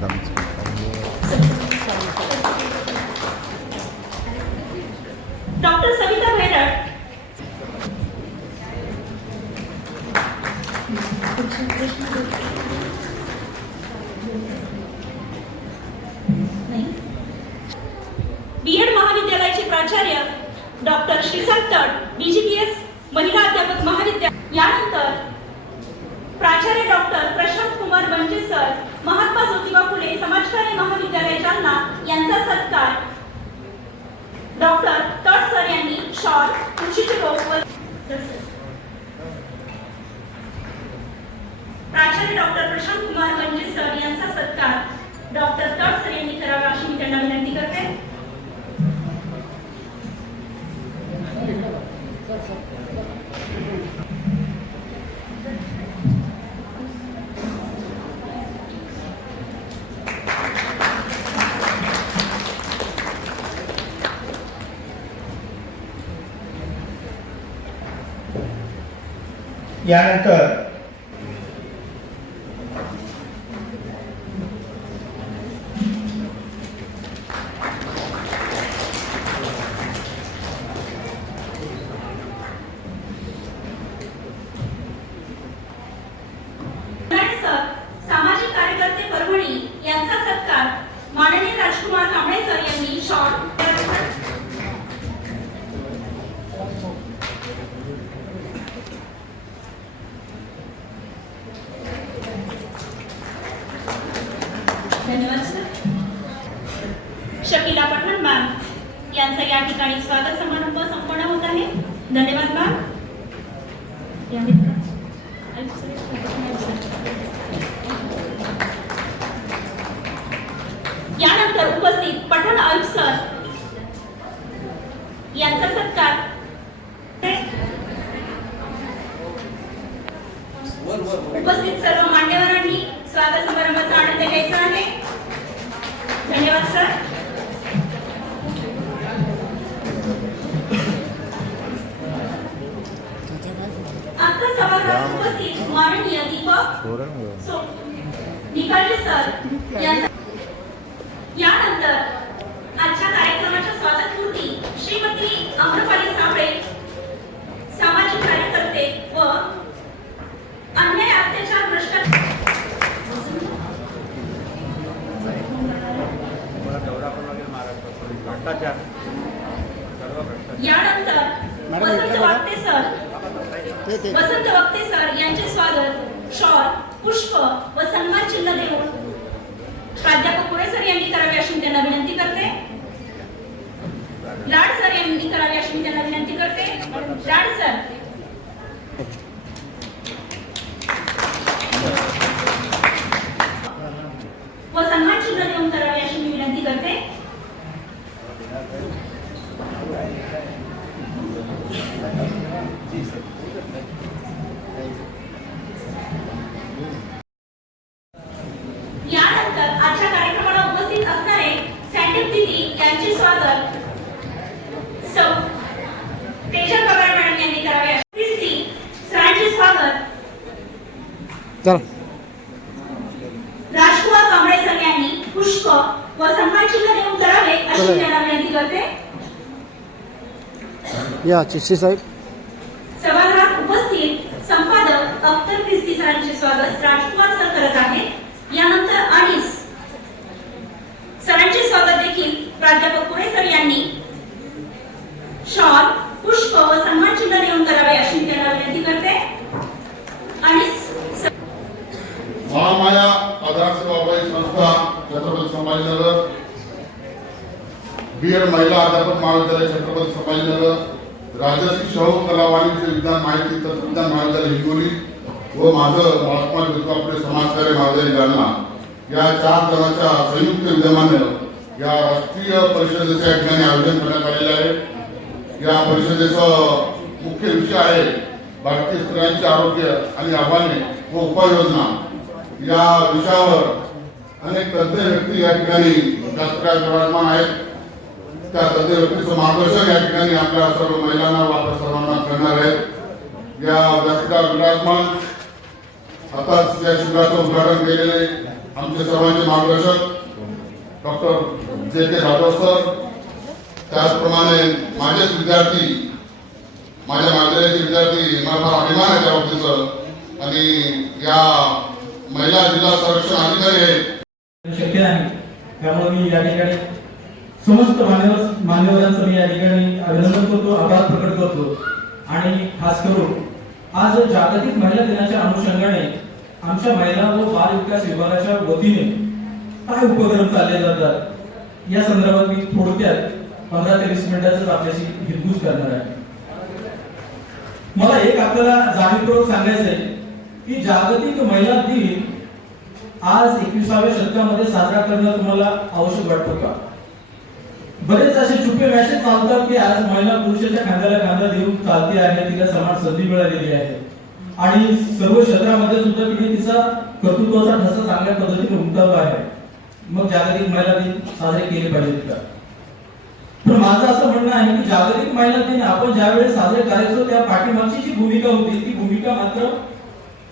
Doctor Savita भेरट, B.Ed महाविद्यालयाचे प्राचार्य doctor Shrikant तट, बीजीपीएस महिला अध्यापक महाविद्यालय। यानंतर प्राचार्य डॉक्टर प्रशांत कुमार बंजे सर, महात्मा ज्योतिबा फुले समाजकार्य महाविद्यालय जालना यांचा सत्कार डॉक्टर तट सर यांनी शॉल, खुर्चीचे रोप व प्राचार्य डॉक्टर प्रशांत कुमार बंजे सर यांचा सत्कार डॉक्टर तट सर यांनी करावा अशी मी त्यांना विनंती करते। यानंतर सामाजिक कार्यकर्ते परभणी यांचा सत्कार माननीय राजकुमार कांबळे सर यांनी शॉल धन्यवाद सर। शकीला पठाण मॅम यांचा या ठिकाणी स्वागत समारंभ संपन्न होत आहे। धन्यवाद मॅम। यानंतर उपस्थित पठाण आयुक्त सर यांचा सत्कार उपस्थित सर्व मान्यवरांनी स्वागत समारंभाचा आनंद घ्यायचा आहे। धन्यवाद सर। आता सभागृहात उपस्थित माननीय दीपक निकाळे सर यांचा यानंतर आजच्या कार्यक्रमाच्या स्वागतपूर्ती श्रीमती अमृपाली साबळे, सामाजिक कार्यकर्ते व अन्याय अत्याचार भ्रष्टाचार यानंतर वसंत वक्ते सर यांचे स्वागत शॉल, पुष्प व सन्मान चिन्ह देऊन प्राध्यापक पुरे सर यांनी करावे अशी त्यांना विनंती करते। लाड सर यांनी करावे अशी त्यांना विनंती करते। लाड सर व सन्मान चिन्ह देऊन करावे अशी मी विनंती करते। यानंतर आजच्या कार्यक्रमाला उपस्थित असणारे सँडिक दिदी यांचे स्वागत सौ तेजा पवार मॅडम यांनी करावे। क्रिस्टी सरांचे स्वागत राजकुमार कांबळे सर यांनी पुष्प व सन्मान चिन्ह देऊन करावे अशी त्यांना विनंती करते। या चिश्ती साहेब सभागृहात उपस्थित संपादक अख्तर क्रिस्टी सरांचे स्वागत राजकुमार सर करत आहेत। यानंतर अनिस सरांचे स्वागत देखील प्राध्यापक पुणे सर यांनी शॉल, पुष्प व सन्मान चिन्ह देऊन करावे अशी त्यांना विनंती करते। अनिस महामाया आदर्श बाबाई संस्था छत्रपती संभाजीनगर, बीएड महिला अध्यापक महाविद्यालय छत्रपती संभाजीनगर, राजर्षी शाहू कला वाणिज्य विज्ञान माहिती तंत्रज्ञान महाविद्यालय हिंगोली व माझं महात्मा ज्योतिबा फुले समाजकार्य महाविद्यालय जालना या 4 जणांच्या संयुक्त विद्यमाने या राष्ट्रीय परिषदेचे या ठिकाणी आयोजन करण्यात आलेले आहे। या परिषदेचा मुख्य विषय आहे भारतीय स्त्रियांचे आरोग्य आणि आव्हाने व उपाययोजना। या विषयावर अनेक तज्ञ व्यक्ती या ठिकाणी व्यासपीठावर विराजमान आहेत। त्या तज्ञ व्यक्तीचं मार्गदर्शन या ठिकाणी आपल्या सर्व महिलांना व आपल्या सर्वांना करणार आहेत। या व्यासपीठावर विराजमान आताच या शिबिराचं उद्घाटन केलेले आमचे सर्वांचे मार्गदर्शक डॉक्टर जे.के. जाधव सर, त्याचप्रमाणे माझेच विद्यार्थी, माझ्या महाविद्यालयाचे विद्यार्थी, मला फार अभिमान आहे त्या बाबतीचं. आणि या महिला जिल्हा संरक्षण अधिकारी आहे शक्य नाही, त्यामुळे मी या ठिकाणी समस्त मान्यवरांचं मी या ठिकाणी अभिनंदन करतो, आभार प्रकट करतो. आणि खास करून आज जागतिक महिला दिनाच्या अनुषंगाने आमच्या महिला व बाल विकास विभागाच्या वतीने काय उपक्रम चालले जातात या संदर्भात मी थोडक्यात 15 ते 20 मिनिटांच आपल्याशी हितगुज करणार आहे. मला एक आपल्याला जाणीवपूर्वक सांगायचं आहे की जागतिक महिला दिन आज 21व्या शतकामध्ये साजरा करणं तुम्हाला आवश्यक वाटतं का? बरेच असे छुपे मेसेज चालतात की आज महिला पुरुषाच्या खांद्याला खांदा देऊन चालते आहे, तिला समान संधी मिळालेली आहे आणि सर्व क्षेत्रामध्ये सुद्धा तिने तिचा कर्तृत्वाचा ठसा चांगल्या पद्धतीने उमटवला आहे. मग जागतिक महिला दिन साजरे केले पाहिजेत का? पण माझं असं म्हणणं आहे की जागतिक महिला दिन आपण ज्यावेळेस साजरे करायचो त्या पाठीमागची जी भूमिका होती ती भूमिका मात्र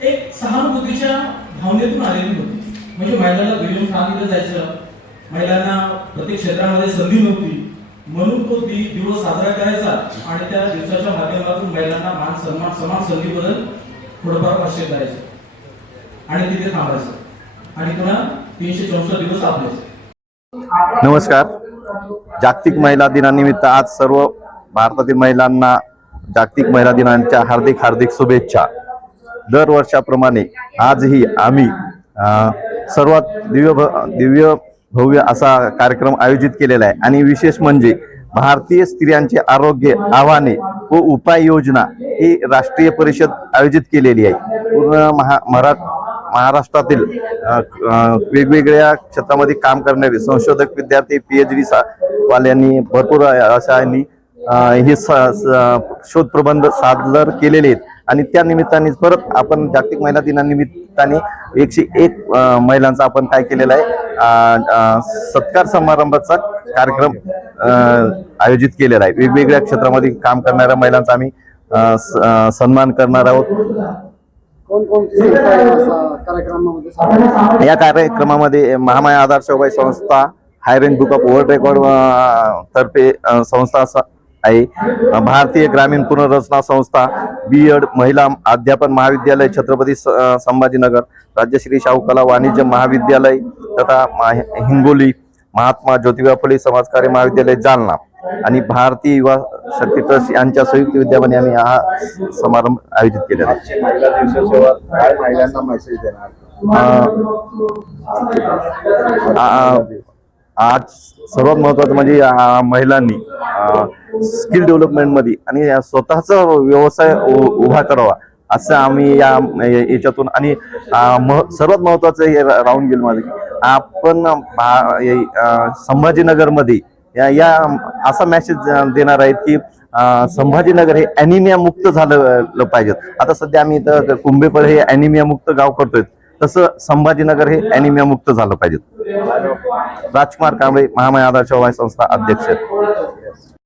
एक सहानुभूतीच्या भावनेतून आलेली होती. म्हणजे महिलांना भिडून काम दिलं जायचं, महिलांना प्रत्येक क्षेत्रामध्ये संधी नव्हती, म्हणून तो दिवस साजरा करायचा आणि त्या दिवसाच्या माध्यमातून महिलांना मान सन्मान समान संधीबद्दल थोडंफार भाष्य करायचं आणि तिथे थांबायचं आणि पुन्हा 364 दिवस आपले. नमस्कार. जागतिक महिला दिनानिमित्त आज सर्व भारतातील महिलांना जागतिक महिला दिनाच्या हार्दिक हार्दिक शुभेच्छा. दरवर्षाप्रमाणे आजही आम्ही सर्वात दिव्य भव्य असा कार्यक्रम आयोजित केलेला आहे. आणि विशेष म्हणजे भारतीय स्त्रियांचे आरोग्य आव्हाने व उपाययोजना ही राष्ट्रीय परिषद आयोजित केलेली आहे. पूर्ण महाराष्ट्रातील वेगवेगळ्या क्षेत्रामध्ये काम करणारे संशोधक विद्यार्थी PhD वाल्यांनी भरपूर अशांनी हे शोध प्रबंध सादर केलेले आहेत. आणि त्या निमित्ताने परत आपण जागतिक महिला दिनानिमित्ताने 101 महिलांचा आपण काय केलेला आहे सत्कार समारंभाचा कार्यक्रम आयोजित केलेला आहे. वेगवेगळ्या क्षेत्रामध्ये काम करणाऱ्या महिलांचा आम्ही सन्मान करणार आहोत. या कार्यक्रमामध्ये महामाया आधार सेवा संस्था, हायरेंज बुक ऑफ वर्ल्ड रेकॉर्ड तर्फे संस्था आहे, भारतीय ग्रामीण पुनर्रचना संस्था, B.एड महिला अध्यापन महाविद्यालय छत्रपती संभाजीनगर, राजश्री शाहू कला वाणिज्य महाविद्यालय तथा हिंगोली, महात्मा ज्योतिबा फुले समाजकार्य महाविद्यालय जालना आणि भारतीय युवा शक्ती ट्रस्ट यांच्या संयुक्त विद्यमाने आम्ही हा समारंभ आयोजित केलेला आहे. आज सर्वात महत्वाचं म्हणजे महिलांनी स्किल डेव्हलपमेंट मध्ये आणि स्वतःचा व्यवसाय उभा करावा असं आम्ही याच्यातून. आणि सर्वात महत्वाचं हे राहून गेलं माझं की आपण संभाजीनगरमध्ये या असा मेसेज देणार आहेत की संभाजीनगर हे ॲनिमिया मुक्त झालं पाहिजे. आता सध्या आम्ही इथं कुंभेफळ हे ॲनिमिया मुक्त गाव करतोय, तसं संभाजीनगर हे ॲनिमिया मुक्त झालं पाहिजे. राजकुमार कांबळे, महामाया आधार सेवा संस्था अध्यक्ष.